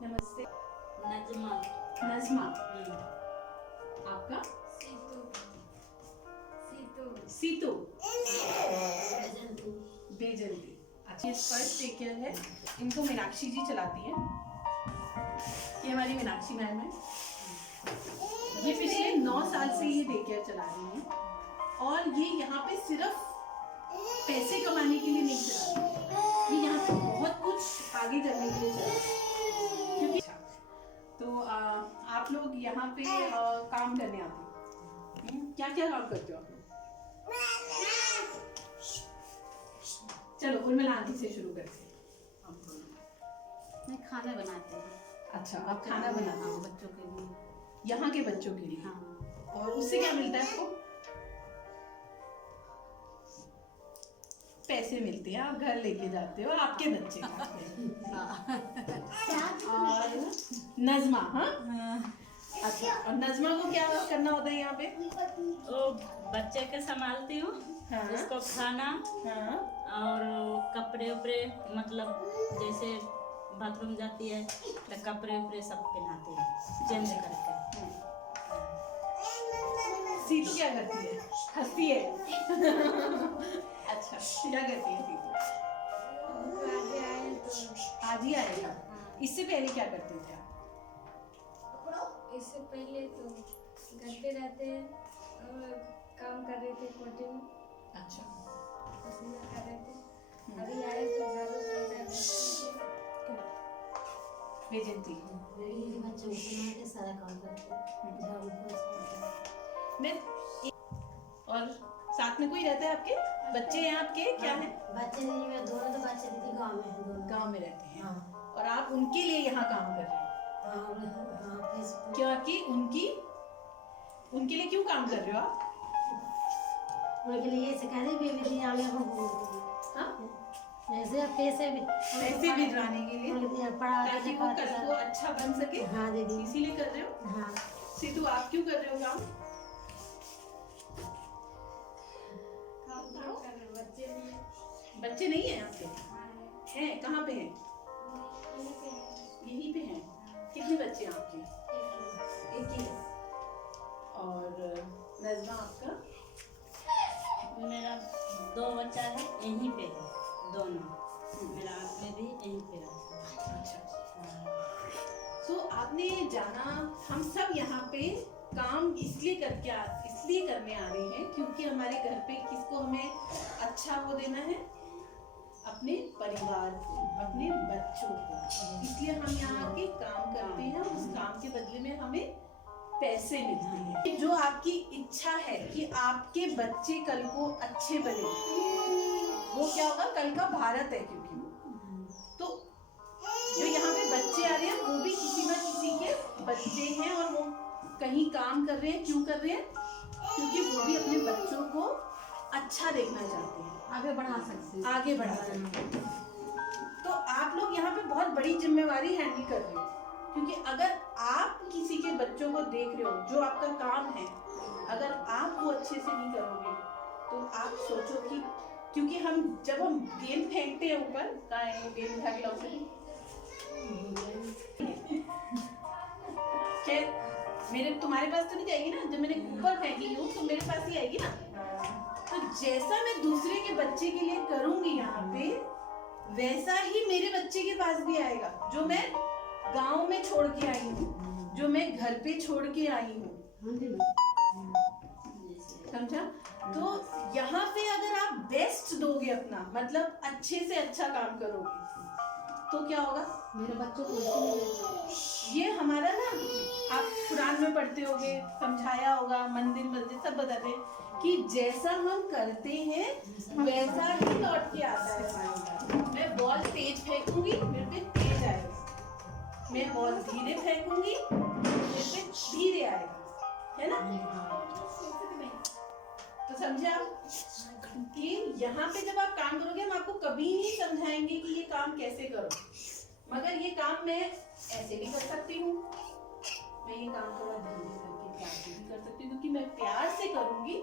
नमस्ते। नजमा। नजमा। आपका? सीतू। सीतू। सीतू। बेजंती। बेजंती। अच्छा, ये फर्स्ट डे केयर है, इनको मीनाक्षी जी चलाती हैं। ये हमारी मीनाक्षी मैम है। ये पिछले 9 साल से ये डे केयर चला रही हैं और ये यहाँ पे सिर्फ पैसे कमाने के लिए नहीं चला रही, ये यहाँ पे बहुत कुछ आगे करने के लिए चला रही है। क्योंकि तो आप लोग यहाँ पे काम करने आते हो, क्या क्या काम करते हो आप लोग? चलो उर्मिला आंटी से शुरू करते हैं। मैं खाना बनाती हूँ। अच्छा, आप खाना बनाते हो बच्चों के लिए। यहाँ के बच्चों के लिए? हाँ। और उससे क्या मिलता है आपको? पैसे मिलते हैं, आप घर लेके जाते हो, आपके बच्चे खाते हैं। और नजमा, हाँ? अच्छा, और नजमा को क्या करना होता है यहाँ पे? वो बच्चे के संभालती हूँ। हाँ। उसको खाना, हाँ। और कपड़े उपड़े, मतलब जैसे बाथरूम जाती है तो कपड़े उपड़े सब पहनाती है चेंज करके। सीतू क्या करती है? हंसती है। अच्छा, क्या करती है सीतू? आज ही आएगा। इससे पहले क्या करते थे आप? इससे पहले तो घर पे रहते और काम कर रहे थे कोटे में। अच्छा, पसीना कर रहे थे। अभी आए तो झाड़ू पोछा बेजंती। बच्चों के सारा काम करते मैं और साथ में कोई रहता है आपके? बच्चे हैं आपके? क्या है? बच्चे नहीं, मैं दोनों तो बच्चे दीदी गाँव में है दोनों। गांव में रहते हैं। हाँ। और आप उनके लिए यहाँ काम कर रहे हैं? क्यों कि उनके लिए क्यों काम कर रहे हो आप? उनके लिए सिखा रही बेबी दी आगे को। हाँ? ऐसे पैसे भिजवाने के लिए, ताकि वो कल को अच्छा बन सके। हाँ दीदी, इसीलिए कर रहे हो? हाँ। सीतू, आप क्यों कर रहे हो काम? बच्चे नहीं बच्चे नहीं है आपके? हैं? कहाँ पे हैं? यहीं पे हैं। कितने बच्चे हैं आपके? एक ही है। और नजमा आपका? मेरा 2 बच्चा है, यहीं पे है दोनों। मेरा आदमी भी यहीं पे रहता है। अच्छा। तो आपने जाना, हम सब यहाँ पे काम इसलिए करने आ रहे हैं क्योंकि हमारे घर पे किसको हमें अच्छा वो देना है? अपने परिवार को, अपने बच्चों को। इसलिए हम यहाँ के काम करते हैं और उस काम के बदले में हमें पैसे मिलते हैं। जो आपकी इच्छा है कि आपके बच्चे कल को अच्छे बने, वो क्या होगा? कल का भारत है। क्योंकि तो जो यहाँ पे बच्चे आ रहे हैं वो भी किसी न किसी के बच्चे हैं और वो कहीं काम कर रहे हैं। क्यों कर रहे हैं? क्योंकि वो भी अपने बच्चों को अच्छा देखना चाहते हैं, आगे बढ़ा सकते हैं। तो आप लोग यहाँ पे बहुत बड़ी जिम्मेवारी हैंडल कर रहे हो, क्योंकि अगर आप किसी के बच्चों को देख रहे हो, जो आपका काम है, अगर आप वो अच्छे से नहीं करोगे तो आप सोचो कि, क्योंकि जब हम गेंद फेंकते हैं ऊपर, कहाँ है वो गेंद? उठा के लाओ सके। तुम्हारे पास तो नहीं जाएगी ना? जब मैंने ऊपर फेंकी हूँ तो मेरे पास ही आएगी ना। तो जैसा मैं दूसरे के बच्चे के लिए करूंगी यहाँ पे, वैसा ही मेरे बच्चे के पास भी आएगा, जो मैं गांव में छोड़ के आई हूँ, जो मैं घर पे छोड़ के आई हूँ। समझा? तो यहाँ पे अगर आप बेस्ट दोगे अपना, मतलब अच्छे से अच्छा काम करोगे, तो क्या होगा? मेरे बच्चों को ये हमारा ना, आप कुरान में पढ़ते होगे, समझाया होगा, मंदिर मस्जिद सब बताते हैं कि जैसा हम करते हैं वैसा ही लौट के आता है हमारे पास। मैं बॉल तेज फेंकूंगी, मेरे पे तेज आएगा। मैं बॉल धीरे फेंकूंगी, मेरे पे धीरे आएगा, है ना? तो समझे आप कि यहाँ पे जब आप काम करोगे, हम आपको कभी नहीं समझाएंगे कि ये काम कैसे करो, मगर ये काम मैं ऐसे भी कर सकती हूँ, मैं ये काम थोड़ा धीरे करके प्यार से भी कर सकती हूँ, क्योंकि मैं प्यार से करूंगी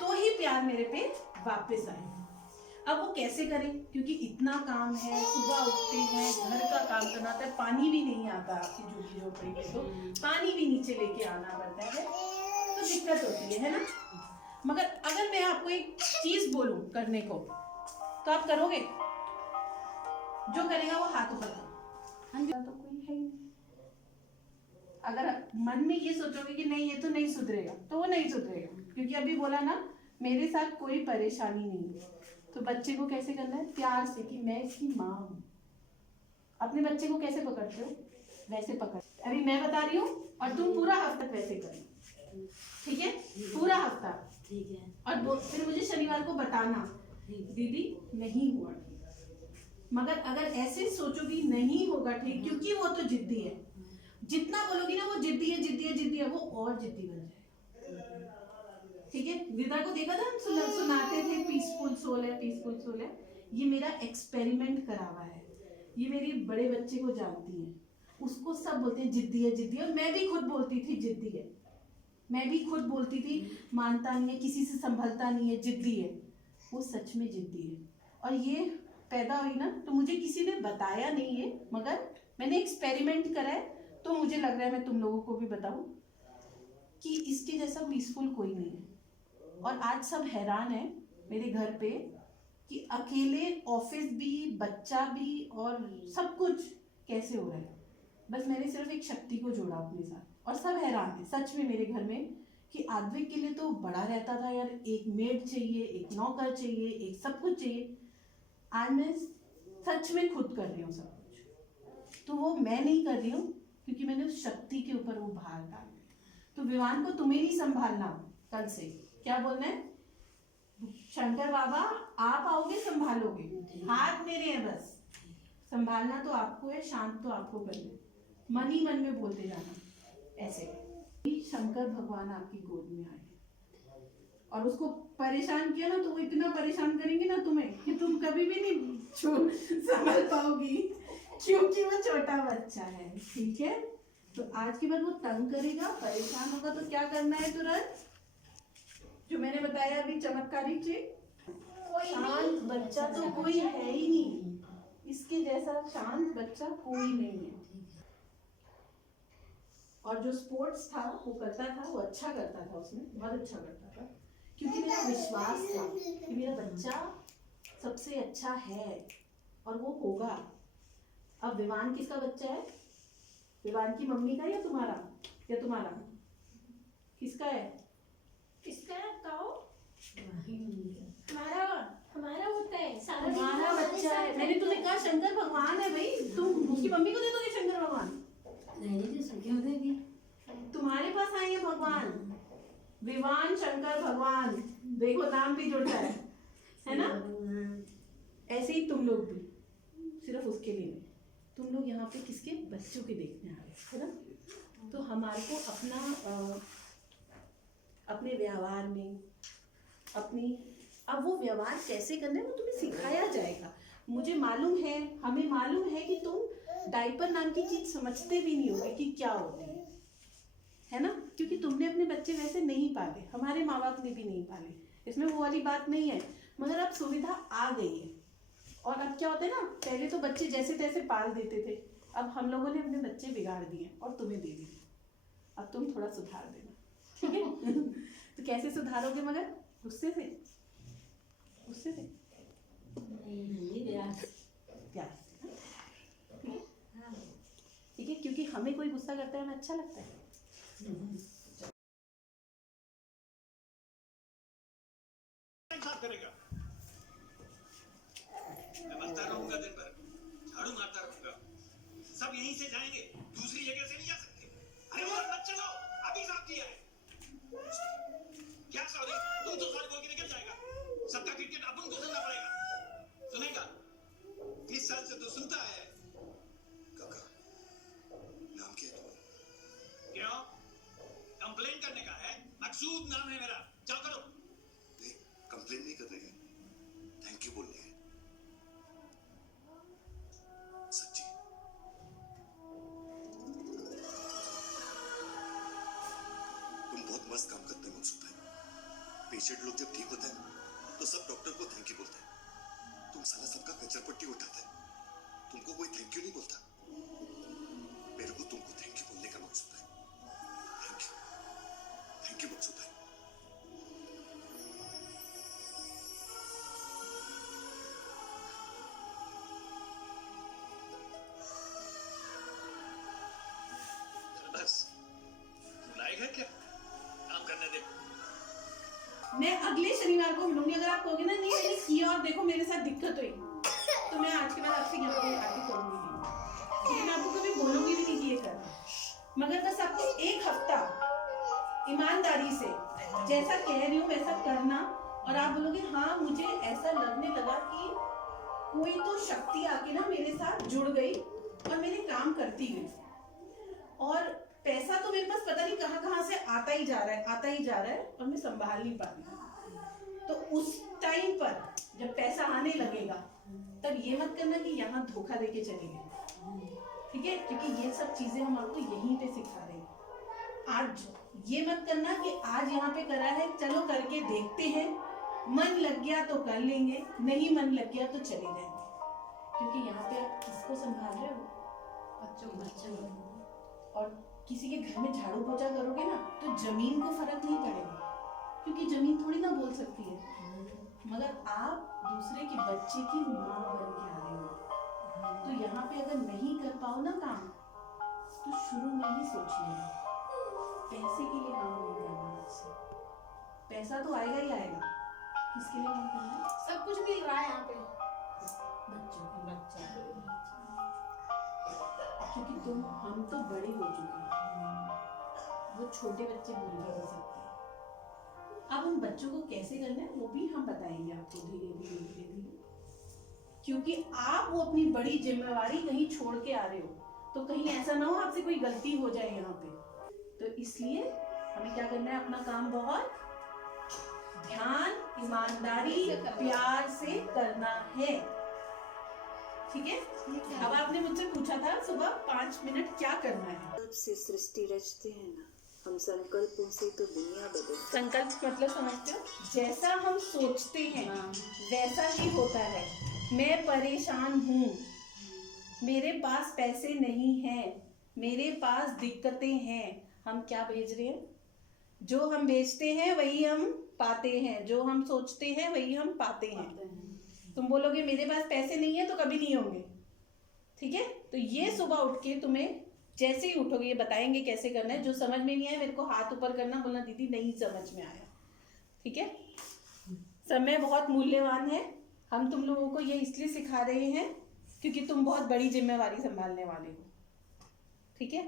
तो ही प्यार मेरे पे वापस आएगा। अब वो कैसे करें, क्योंकि इतना काम है, सुबह उठते हैं, घर का काम करना होता है, पानी भी नहीं आता आपकी झुग्गी झोपड़ी में, तो पानी भी नीचे लेके आना पड़ता है, तो दिक्कत होती है ना। मगर अगर मैं आपको एक चीज बोलूं करने को, तो आप करोगे? जो करेगा वो हाथ ऊपर करो। हाँ जी, तो कोई है ही नहीं। अगर मन में ये सोचोगे कि नहीं ये तो नहीं सुधरेगा, तो वो नहीं सुधरेगा, क्योंकि अभी बोला ना मेरे साथ कोई परेशानी नहीं है। तो बच्चे को कैसे करना है? प्यार से, कि मैं इसकी माँ हूँ। अपने बच्चे को कैसे पकड़ते हो? वैसे पकड़। अभी मैं बता रही हूँ और तुम पूरा हफ्ता वैसे करो, ठीक है? पूरा हफ्ता, ठीक है। और फिर मुझे शनिवार को बताना दीदी नहीं हुआ ठीक। मगर अगर ऐसे सोचोगी नहीं होगा ठीक, क्योंकि वो तो जिद्दी है, जितना बोलोगी ना वो जिद्दी है जिद्दी है जिद्दी है, वो और जिद्दी बन जाएगा, ठीक है? विदा को देखा था हम सुनाते थे पीसफुल सोल है, पीसफुल सोल है। ये मेरा एक्सपेरिमेंट करा हुआ है, ये मेरी बड़े बच्चे को जानती है, उसको सब बोलते हैं जिद्दी है जिद्दी है, और मैं भी खुद बोलती थी जिद्दी है, मैं भी खुद बोलती थी मानता नहीं है, किसी से संभलता नहीं है, जिद्दी है। वो सच में जिद्दी है। और ये पैदा हुई ना तो मुझे किसी ने बताया नहीं है, मगर मैंने एक्सपेरिमेंट करा है, तो मुझे लग रहा है मैं तुम लोगों को भी बताऊं कि इसके जैसा पीसफुल कोई नहीं है। और आज सब हैरान है मेरे घर पे कि अकेले ऑफिस भी, बच्चा भी और सब कुछ कैसे हो रहा है। बस मैंने सिर्फ एक शक्ति को जोड़ा अपने साथ, और सब हैरान है सच में मेरे घर में कि आद्विक के लिए तो बड़ा रहता था यार, एक मेड चाहिए, एक नौकर चाहिए, एक सब कुछ चाहिए। आज मैं सच में खुद कर रही हूँ सब कुछ। तो वो मैं नहीं कर रही हूँ क्योंकि मैंने उस शक्ति के ऊपर वो भार डाला। तो विवान को तुम्हें नहीं संभालना, कल से क्या बोलना है? शंकर बाबा आप आओगे संभालोगे, हाथ मेरे हैं बस, संभालना तो आपको है, शांत तो आपको करना है, मन ही मन में बोलते जाना ऐसे। शंकर भगवान आपकी गोद में आए और उसको परेशान किया ना, तो वो इतना परेशान करेंगे ना तुम्हें कि तुम कभी भी नहीं संभल पाओगी, क्योंकि वो छोटा बच्चा है, ठीक है? तो आज के बाद वो तंग करेगा, परेशान होगा, तो क्या करना है? तुरंत जो मैंने बताया अभी चमत्कारी ट्रिक, शांत बच्चा तो कोई है ही नहीं, इसके जैसा शांत बच्चा कोई नहीं है। और जो स्पोर्ट्स था वो करता था, वो अच्छा करता था, उसमें बहुत अच्छा करता था, क्योंकि मेरा विश्वास था कि मेरा बच्चा सबसे अच्छा है और वो होगा। अब विवान किसका बच्चा है? विवान की मम्मी का या तुम्हारा? या तुम्हारा किसका है? किसका है बताओ? हमारा हमारा होता है, सारा तुम्हारा बच्चा है। मैंने तुम्हें कहा शंकर भगवान है भाई, तुम उसकी मम्मी को दे दोगे शंकर भगवान? क्यों देगी? तुम्हारे पास आए हैं भगवान, विवान शंकर भगवान, देखो नाम भी जुड़ता है ना? ऐसे ही तुम लोग भी, सिर्फ उसके लिए नहीं, तुम लोग यहाँ पे किसके? बच्चों के देखने आए है ना? तो हमारे को अपना अपने व्यवहार में अपनी, अब वो व्यवहार कैसे करना है वो तुम्हें सिखाया जाएगा। मुझे मालूम है, हमें मालूम है कि तुम डायपर नाम की चीज समझते भी नहीं होगे कि क्या होती है ना? क्योंकि तुमने अपने बच्चे वैसे नहीं पाले, हमारे माँ बाप ने भी नहीं पाले, इसमें वो वाली बात नहीं है। मगर अब सुविधा आ गई है, और अब क्या होता है ना, पहले तो बच्चे जैसे तैसे पाल देते थे, अब हम लोगों ने अपने बच्चे बिगाड़ दिए और तुम्हें दे दिए। अब तुम थोड़ा सुधार देना, ठीक है? तो कैसे सुधारोगे? मगर गुस्से से, गुस्से से, प्यार से, ठीक है? क्योंकि हमें कोई गुस्सा करता है हमें अच्छा लगता है। साफ करेगा, मैं मरता रहूंगा दिन भर, झाड़ू मारता रहूंगा, सब यहीं से जाएंगे, दूसरी जगह से नहीं जा सकते। अरे वो मत चलो, अभी साफ किया है। क्या सॉरी? तुम तो सॉरी बोल के निकल जाएगा, सबका क्रिकेट अपन को सुनना पड़ेगा। सुनेगा? 20 साल से तो सुनता है। काका, नाम क्या है तुम्हारा? क्यों? कंप्लेन करने का है? मकसूद नाम है मेरा, जाओ करो। नहीं, कंप्लेन नहीं कर रहे हैं, थैंक यू बोलने हैं। सच्ची तुम बहुत मस्त काम करते हो मनसूर भाई। पेशेंट लोग जब ठीक होते हैं तो सब डॉक्टर को थैंक यू बोलते हैं। साला सबका कचरपट्टी उठाता है, तुमको कोई थैंक यू नहीं बोलता। मेरे को तुमको थैंक यू बोलने का मकसद है। थैंक यू मकसूद भाई। बस बुलाएगा क्या? काम करने दे। मैं अगले शनिवार को मिलूंगी। अगर आप कहोगे ना नहीं मैंने किया और देखो मेरे साथ दिक्कत हुई, तो मैं आज के बाद आपसे यहाँ पे आके करूंगी नहीं। लेकिन आपको कभी बोलूंगी भी नहीं कि ये करना, मगर बस आपको एक हफ्ता ईमानदारी से जैसा कह रही हूँ वैसा करना। और आप बोलोगे हाँ मुझे ऐसा लगने लगा कि कोई तो शक्ति आके ना मेरे साथ जुड़ गई और मेरे काम करती गई, और पैसा तो मेरे पास पता नहीं कहाँ कहाँ से आता ही जा रहा है और मैं संभाल नहीं पा रही। तो उस टाइम पर जब पैसा आने लगेगा तब ये मत करना कि यहाँ धोखा देके चले गए, ठीक है? क्योंकि ये सब चीजें हम आपको यहीं पे सिखा रहे हैं। आज ये मत करना कि आज यहाँ पे करा है चलो करके देखते हैं, मन लग गया तो कर लेंगे, नहीं मन लग गया तो चले जाएंगे। क्योंकि यहाँ पे आप किसको संभाल रहे हो? बच्चों को। और किसी के घर में झाड़ू पोछा करोगे ना तो जमीन को फर्क नहीं पड़ेगा, क्योंकि जमीन थोड़ी ना बोल सकती है। मगर आप दूसरे के बच्चे की माँ बन के आ रहे हो, तो यहाँ पे अगर नहीं कर पाओ ना काम तो शुरू में ही सोच लेना, पैसे के लिए काम नहीं करना। आपसे पैसा तो आएगा ही आएगा, किसके लिए काम करना है? सब कुछ मिल रहा है यहाँ पे बच्चों के। बच्चा क्योंकि हम तो बड़े हो चुके हैं, वो छोटे बच्चे भूल भी नहीं सकते। अब उन बच्चों को कैसे करना है वो भी हम बताएंगे आपको धीरे धीरे, क्योंकि आप वो अपनी बड़ी जिम्मेवारी कहीं छोड़ के आ रहे हो, तो कहीं ऐसा ना हो आपसे कोई गलती हो जाए यहाँ पे। तो इसलिए हमें क्या करना है, अपना काम बहुत ध्यान, ईमानदारी, प्यार से करना है, ठीक है? अब आपने मुझसे पूछा था सुबह 5 मिनट क्या करना है। संकल्प से सृष्टि रचते हैं ना, हम संकल्पों से तो दुनिया बदलते हैं। संकल्प मतलब समझते हो? जैसा हम सोचते हैं वैसा ही होता है। मैं परेशान हूँ, मेरे पास पैसे नहीं हैं, मेरे पास दिक्कतें हैं, हम क्या भेज रहे हैं? जो हम भेजते हैं वही हम पाते हैं, जो हम सोचते हैं वही हम पाते हैं। तुम बोलोगे मेरे पास पैसे नहीं है तो कभी नहीं होंगे, ठीक है? तो ये सुबह उठ के तुम्हें जैसे ही उठोगे ये बताएंगे कैसे करना है। जो समझ में नहीं आया मेरे को हाथ ऊपर करना, बोलना दीदी नहीं समझ में आया, ठीक है? समय बहुत मूल्यवान है। हम तुम लोगों को ये इसलिए सिखा रहे हैं क्योंकि तुम बहुत बड़ी जिम्मेवारी संभालने वाले हो, ठीक है?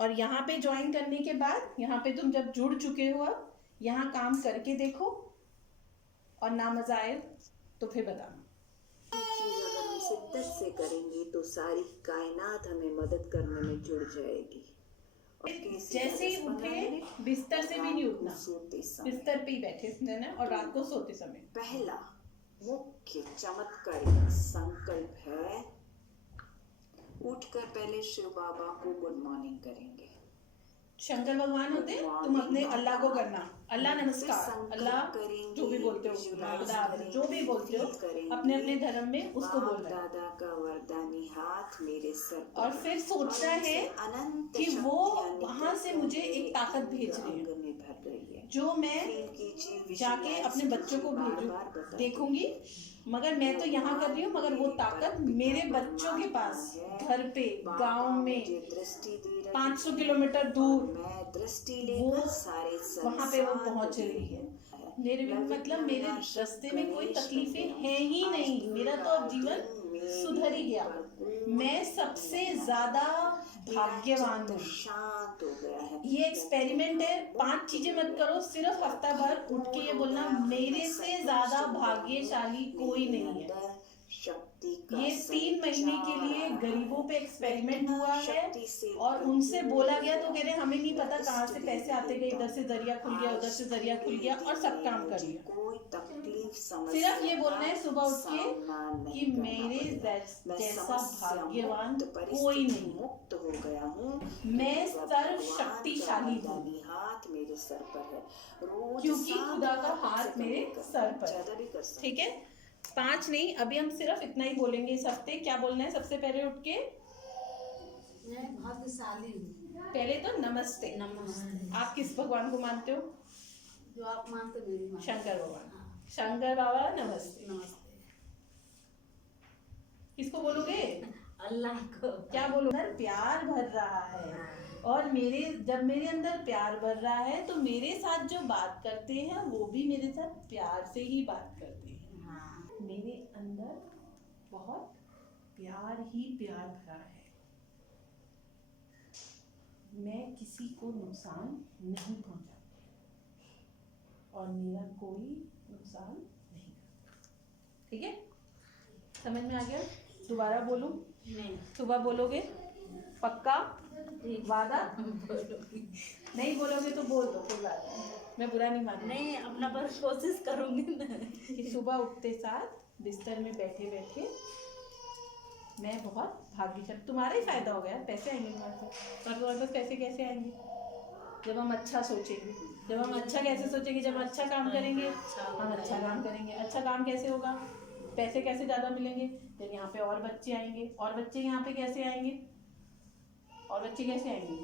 और यहाँ पे ज्वाइन करने के बाद यहाँ पे तुम जब जुड़ चुके हो, अब यहाँ काम करके देखो और ना मजा आए तो फिर बताना। एक चीज अगर हम शिद्दत से करेंगे तो सारी कायनात हमें मदद करने में जुड़ जाएगी। और कैसे जैसे ही आदत उठे बनाएं? बिस्तर से भी नहीं उठना, सोते समय बिस्तर पे ही बैठे रहना और रात को सोते समय। पहला मुख्य चमत्कारी संकल्प है, उठकर पहले शिव बाबा को गुड मॉर्निंग करेंगे। शंकर भगवान होते हैं, तुम अपने अल्लाह को करना, अल्लाह नमस्कार, अल्लाह जो भी बोलते हो, खुदा जो भी बोलते हो अपने अपने धर्म में उसको बोलना है। दादा का वरदानी हाथ मेरे सर पर और फिर सोचना है अनंत कि वो शक्तियां वहां से मुझे एक ताकत भेज रही है अंग में भर रही है। जो मैं जाके अपने बच्चों को भेजूं, देखूंगी। मगर मैं तो यहाँ कर रही हूँ, मगर वो ताकत मेरे बच्चों के पास घर पे गांव में 500 किलोमीटर दूर मैं दृष्टि वो लेकर सारे वहाँ पे वो पहुँच रही है। मेरे मतलब मेरे रास्ते में कोई तकलीफें हैं ही नहीं, मेरा तो अब जीवन सुधर ही गया। मैं सबसे ज्यादा भाग्यवान हूँ। शांत हो गया है। ये एक्सपेरिमेंट है, 5 चीजें मत करो, सिर्फ हफ्ता भर उठ के ये बोलना मेरे से ज्यादा भाग्यशाली कोई नहीं है। ये 3 महीने के लिए गरीबों पे एक्सपेरिमेंट हुआ है और उनसे बोला गया तो कह रहे हमें नहीं पता कहाँ से पैसे आते गए, इधर से जरिया खुल गया, उधर से जरिया खुल गया और सब काम कर लिया। कोई तकलीफ सिर्फ ये बोलना है सुबह उठ के कि मेरे जैसा भाग्यवान कोई नहीं, मुक्त हो गया हूँ, मैं सर्व शक्तिशाली हूँ हाथ मेरे सर पर है, रोज क्योंकि खुदा का हाथ मेरे सर पर है, ज्यादा भी कर सकते। ठीक है? 5 नहीं, अभी हम सिर्फ इतना ही बोलेंगे इस हफ्ते। क्या बोलना है सबसे पहले उठ के? मैं भाग्यशाली हूँ। पहले तो नमस्ते। नमस्ते। आप किस भगवान को मानते हो? जो आप मानते मेरी माँ। शंकर भगवान। हाँ। शंकर बाबा नमस्ते। नमस्ते। किसको बोलोगे? अल्लाह को। क्या बोलो? अंदर प्यार भर रहा है, और जब मेरे अंदर प्यार भर रहा है तो मेरे साथ जो बात करते हैं वो भी मेरे साथ प्यार से ही बात करते हैं। हाँ। मेरे अंदर बहुत प्यार ही प्यार भरा है। मैं किसी को नुकसान नहीं पहुंचाती और मेरा कोई नुकसान नहीं करता। ठीक है, समझ में आ गया? दोबारा बोलूं? नहीं। सुबह बोलोगे? पक्का? वादा? बोलोगी। नहीं बोलोगे तो बोल दो, कोई बात नहीं, मैं बुरा नहीं मानूंगी। नहीं, अपना बस कोशिश करूंगी मैं। कि सुबह उठते साथ बिस्तर में बैठे बैठे मैं बहुत भाग्यशाली, तुम्हारा ही फायदा हो गया, पैसे आएंगे तुम्हारे पास। और तुम्हारे पास पैसे कैसे आएंगे? जब हम अच्छा सोचेंगे। जब हम अच्छा कैसे सोचेंगे? जब हम अच्छा काम करेंगे। हम अच्छा काम करेंगे। अच्छा काम कैसे होगा? पैसे कैसे ज़्यादा मिलेंगे? जब यहाँ पे और बच्चे आएंगे। और बच्चे यहाँ पे कैसे आएंगे? और बच्चे कैसे आएंगे?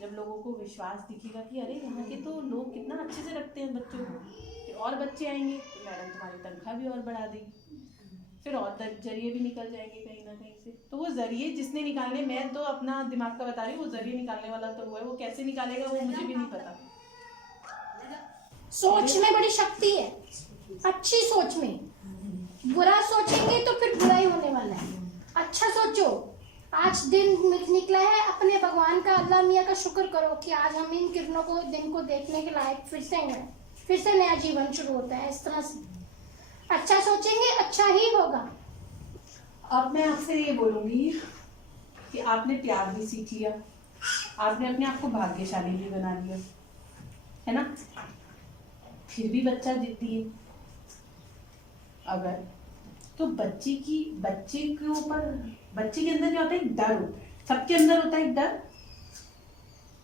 जब लोगों को विश्वास दिखेगा कि अरे यहाँ के तो लोग कितना अच्छे से रखते हैं बच्चों को, फिर और बच्चे आएंगे तो मैडम तुम्हारी तनख्वाह भी और बढ़ा देगी, फिर और जरिए भी निकल जाएंगे कहीं ना कहीं से। तो वो जरिए जिसने निकालने, मैं तो अपना दिमाग का बता रही हूँ, वो जरिए निकालने वाला तो वो है, वो कैसे निकालेगा वो मुझे भी नहीं पता। सोच में बड़ी शक्ति है, अच्छी सोच में। बुरा सोचेंगे तो फिर बुरा ही होने वाला है। अच्छा सोचो, आज दिन निकला है, अपने भगवान का, अल्लाह मियाँ का शुक्र करो कि आज हम इन किरणों को, दिन को देखने के लायक फिर से नया जीवन शुरू होता है। इस तरह से अच्छा सोचेंगे, अच्छा ही होगा। अब मैं आपसे ये बोलूंगी कि आपने प्यार भी सीख लिया, आपने अपने आप को भाग्यशाली भी बना लिया, है ना? फिर भी बच्चा जिद्दी है अगर, तो बच्चे के ऊपर, बच्चे के अंदर क्या होता है? एक डर होता है, सबके अंदर होता है एक डर।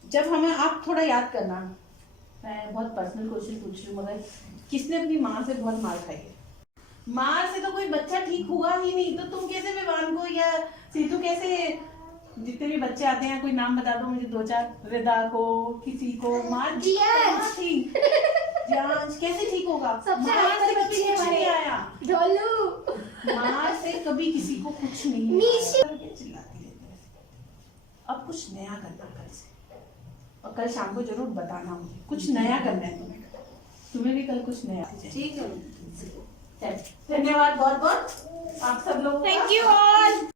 जब हमें, आप थोड़ा याद करना, मैं बहुत पर्सनल क्वेश्चन पूछ रही हूँ, मगर किसने अपनी माँ से बहुत मार खाई है? माँ से तो कोई बच्चा ठीक हुआ ही नहीं, तो तुम कैसे विवान को या सीतू कैसे, जितने भी बच्चे आते हैं, कोई नाम बता दो मुझे 2-4, रिदा को, किसी को, माँ ठीक जांच कैसे ठीक होगा? सबसे माँ से बच्चे कभी कुछ नहीं आया, ढोलू माँ से कभी किसी को कुछ नहीं नीचे चिल्लाती रहती है। अब कुछ नया करना कल से, और कल शाम को जरूर बताना मुझे, कुछ नया करना है तुम्हें भी कल कुछ नया। ठीक है। धन्यवाद बहुत बहुत आप सब लोगों का। Thank you all.